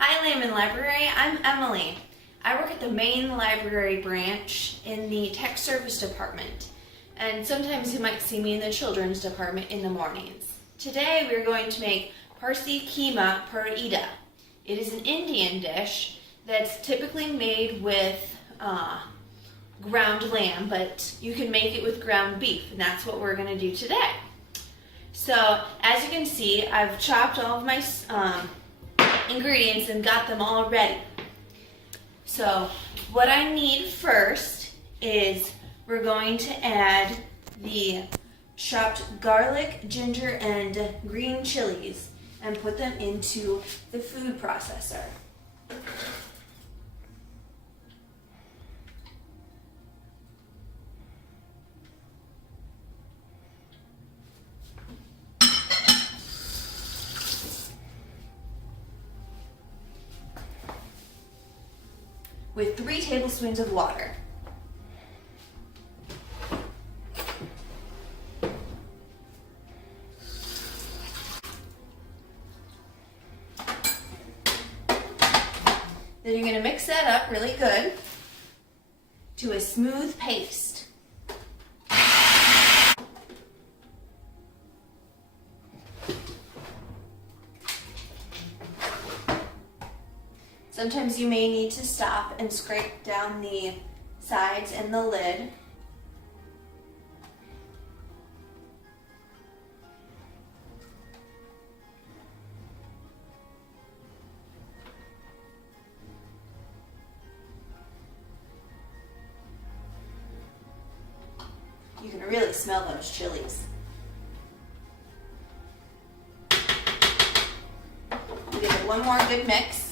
Hi Layman Library, I'm Emily. I work at the main library branch in the tech service department, and sometimes you might see me in the children's department in the mornings. Today we're going to make Parsi Kheema per Eeda. It is an Indian dish that's typically made with ground lamb, but you can make it with ground beef, and that's what we're going to do today. So as you can see, I've chopped all of my ingredients and got them all ready. So what I need first is we're going to add the chopped garlic, ginger, and green chilies and put them into the food processor. With 3 tablespoons of water. Then you're going to mix that up really good to a smooth paste. Sometimes you may need to stop and scrape down the sides and the lid. You can really smell those chilies. We give it one more good mix.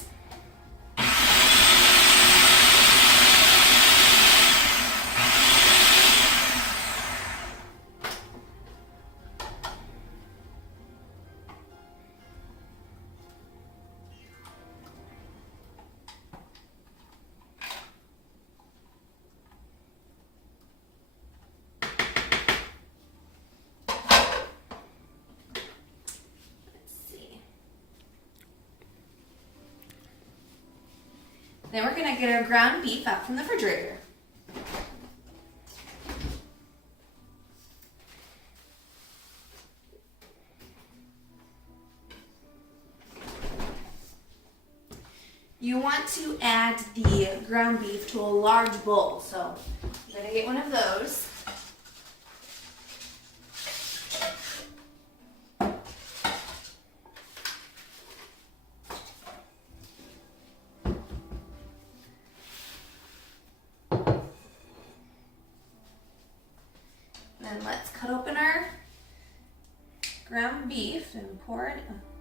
Then we're going to get our ground beef out from the refrigerator. You want to add the ground beef to a large bowl, so I'm going to get one of those. Then let's cut open our ground beef and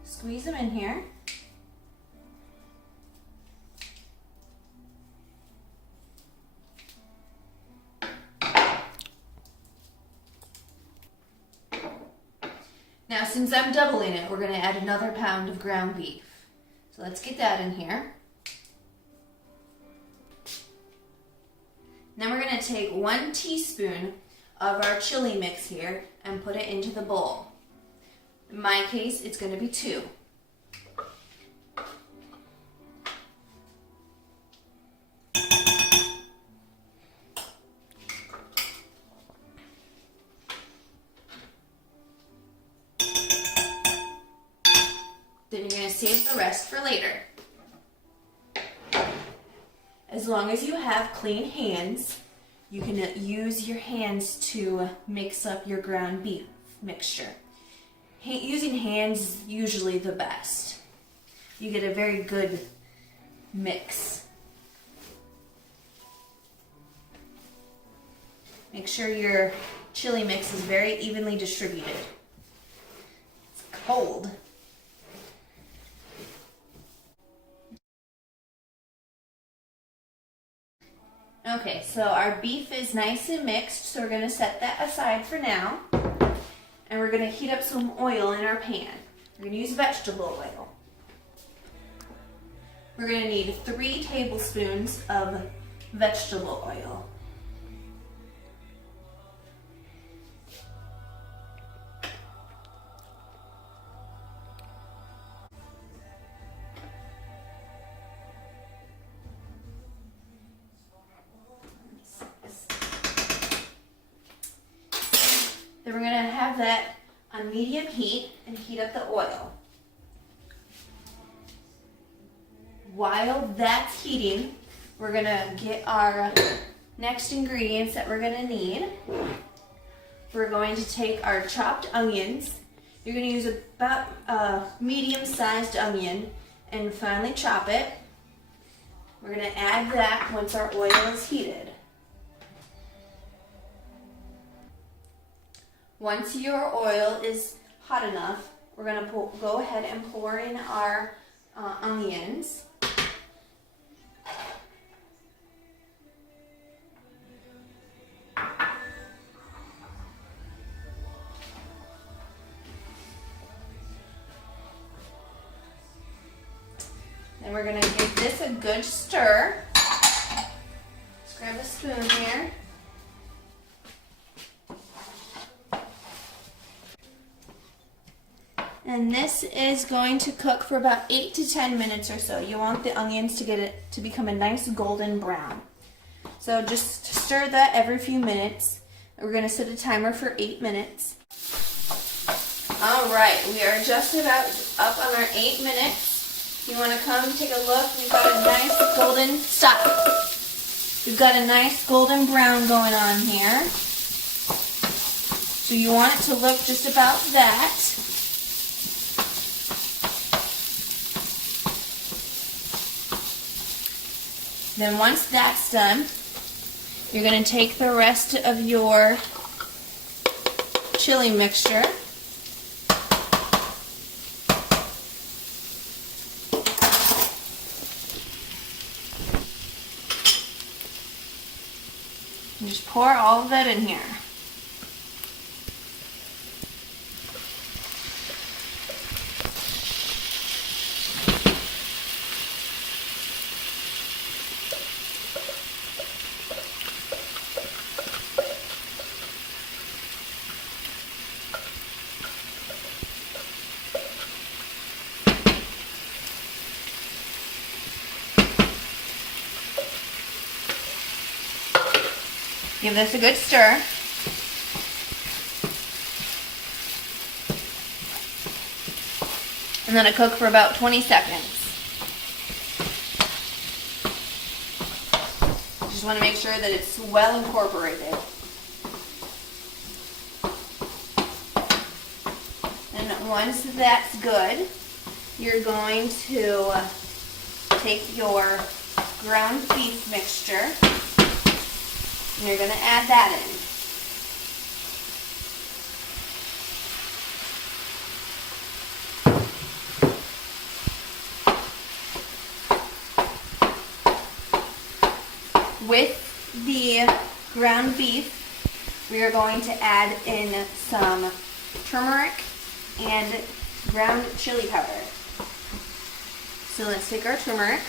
squeeze them in here. Now, since I'm doubling it, we're going to add another pound of ground beef. So let's get that in here. Then we're going to take 1 teaspoon of our chili mix here and put it into the bowl. In my case, it's going to be 2. Then you're going to save the rest for later. As long as you have clean hands, you can use your hands to mix up your ground beef mixture. Using hands is usually the best. You get a very good mix. Make sure your chili mix is very evenly distributed. It's cold. Okay, so our beef is nice and mixed, so we're going to set that aside for now. And we're going to heat up some oil in our pan. We're going to use vegetable oil. We're going to need 3 tablespoons of vegetable oil. Then we're going to have that on medium heat and heat up the oil. While that's heating, we're going to get our next ingredients that we're going to need. We're going to take our chopped onions. You're going to use about a medium-sized onion and finely chop it. We're going to add that once our oil is heated. Once your oil is hot enough, we're going to go ahead and pour in our onions. Then we're going to give this a good stir. Let's grab a spoon here. And this is going to cook for about 8 to 10 minutes or so. You want the onions to become a nice golden brown. So just stir that every few minutes. We're going to set a timer for 8 minutes. All right, we are just about up on our 8 minutes. If you want to come take a look, we've got a nice golden, stop. We've got a nice golden brown going on here. So you want it to look just about that. Then once that's done, you're going to take the rest of your chili mixture. And just pour all of that in here. Give this a good stir. And let it cook for about 20 seconds. Just want to make sure that it's well incorporated. And once that's good, you're going to take your ground beef mixture. And you're going to add that in. With the ground beef, we are going to add in some turmeric and ground chili powder. So let's take our turmeric.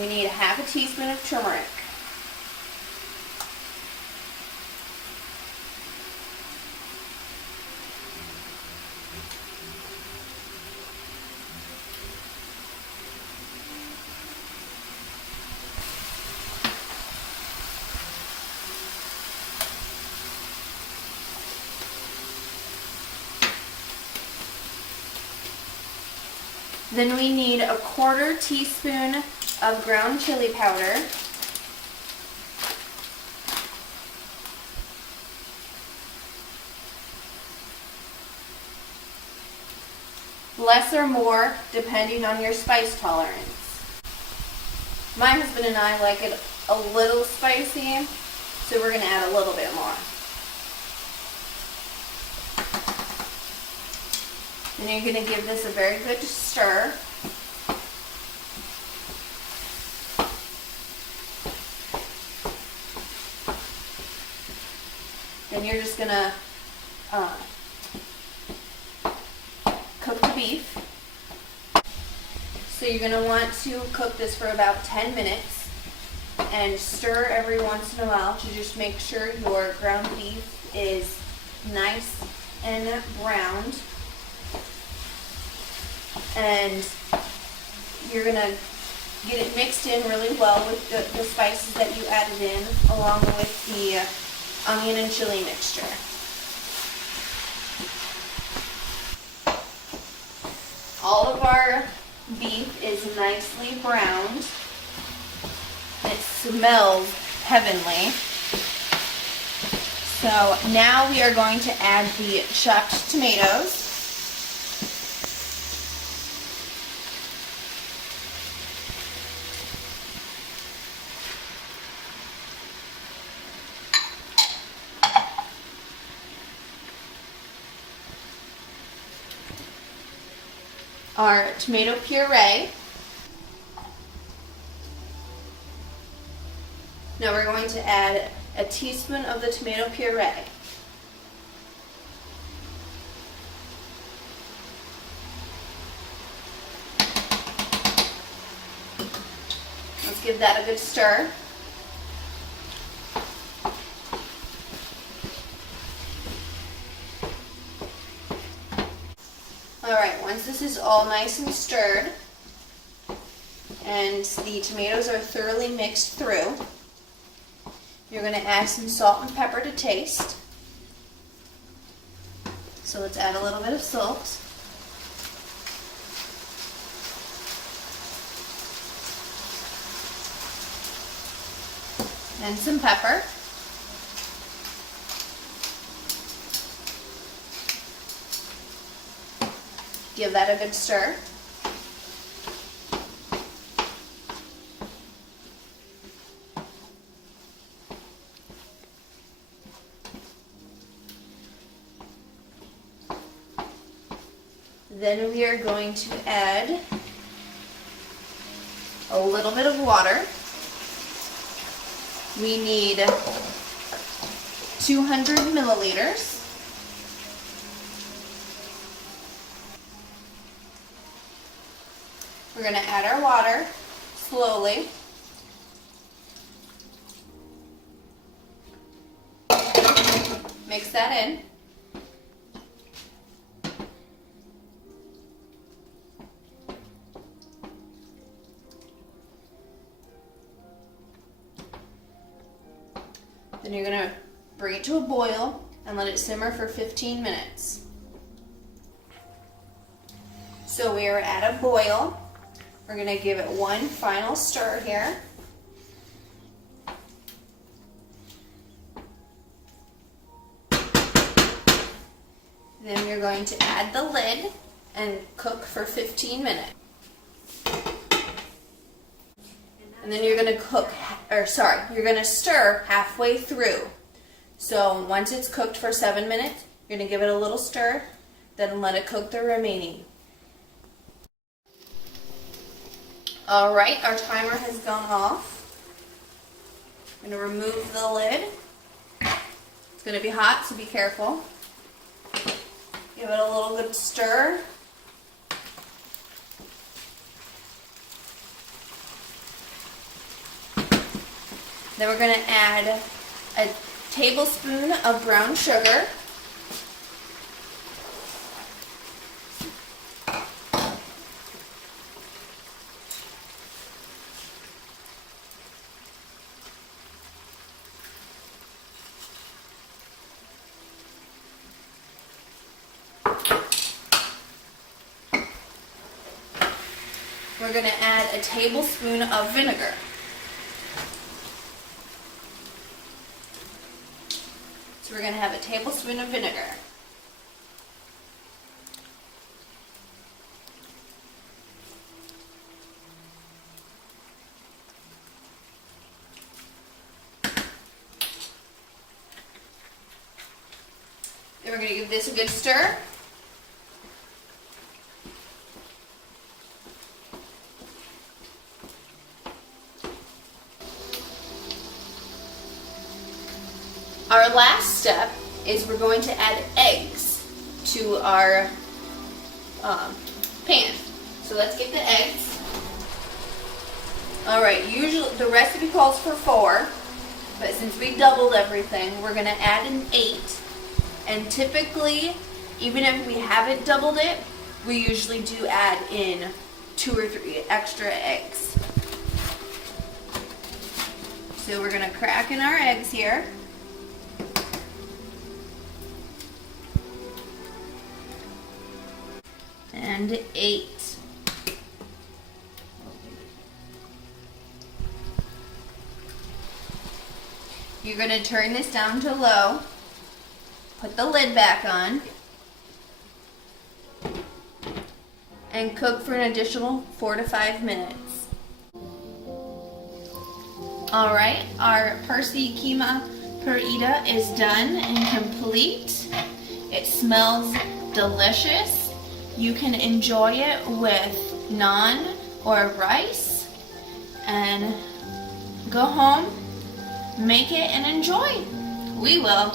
We need half a teaspoon of turmeric. Then we need a 1/4 teaspoon of ground chili powder. Less or more depending on your spice tolerance. My husband and I like it a little spicy, so we're going to add a little bit more. And you're going to give this a very good stir. Then you're just going to cook the beef. So you're going to want to cook this for about 10 minutes and stir every once in a while to just make sure your ground beef is nice and browned. And you're going to get it mixed in really well with the spices that you added in, along with the onion and chili mixture. All of our beef is nicely browned. It smells heavenly. So now we are going to add the chopped tomatoes. Our tomato puree. Now we're going to add a teaspoon of the tomato puree. Let's give that a good stir. Alright, once this is all nice and stirred and the tomatoes are thoroughly mixed through, you're going to add some salt and pepper to taste. So let's add a little bit of salt. And some pepper. Give that a good stir. Then we are going to add a little bit of water. We need 200 milliliters. We're going to add our water slowly. Mix that in. Then you're going to bring it to a boil and let it simmer for 15 minutes. So we are at a boil. We're going to give it one final stir here. Then you're going to add the lid and cook for 15 minutes. And then you're going to you're going to stir halfway through. So once it's cooked for 7 minutes, you're going to give it a little stir, then let it cook the remaining. Alright, our timer has gone off. I'm going to remove the lid. It's going to be hot, so be careful. Give it a little good stir. Then we're going to add a tablespoon of brown sugar. We're going to add a tablespoon of vinegar. So we're going to have a tablespoon of vinegar. Then we're going to give this a good stir. Our last step is we're going to add eggs to our pan. So let's get the eggs. Alright, usually the recipe calls for 4, but since we doubled everything, we're going to add an 8. And typically, even if we haven't doubled it, we usually do add in 2 or 3 extra eggs. So we're gonna crack in our eggs here. And 8. You're going to turn this down to low, put the lid back on, and cook for an additional 4 to 5 minutes. Alright, our Parsi Kheema per Eeda is done and complete. It smells delicious. You can enjoy it with naan or rice, and go home, make it and enjoy. We will.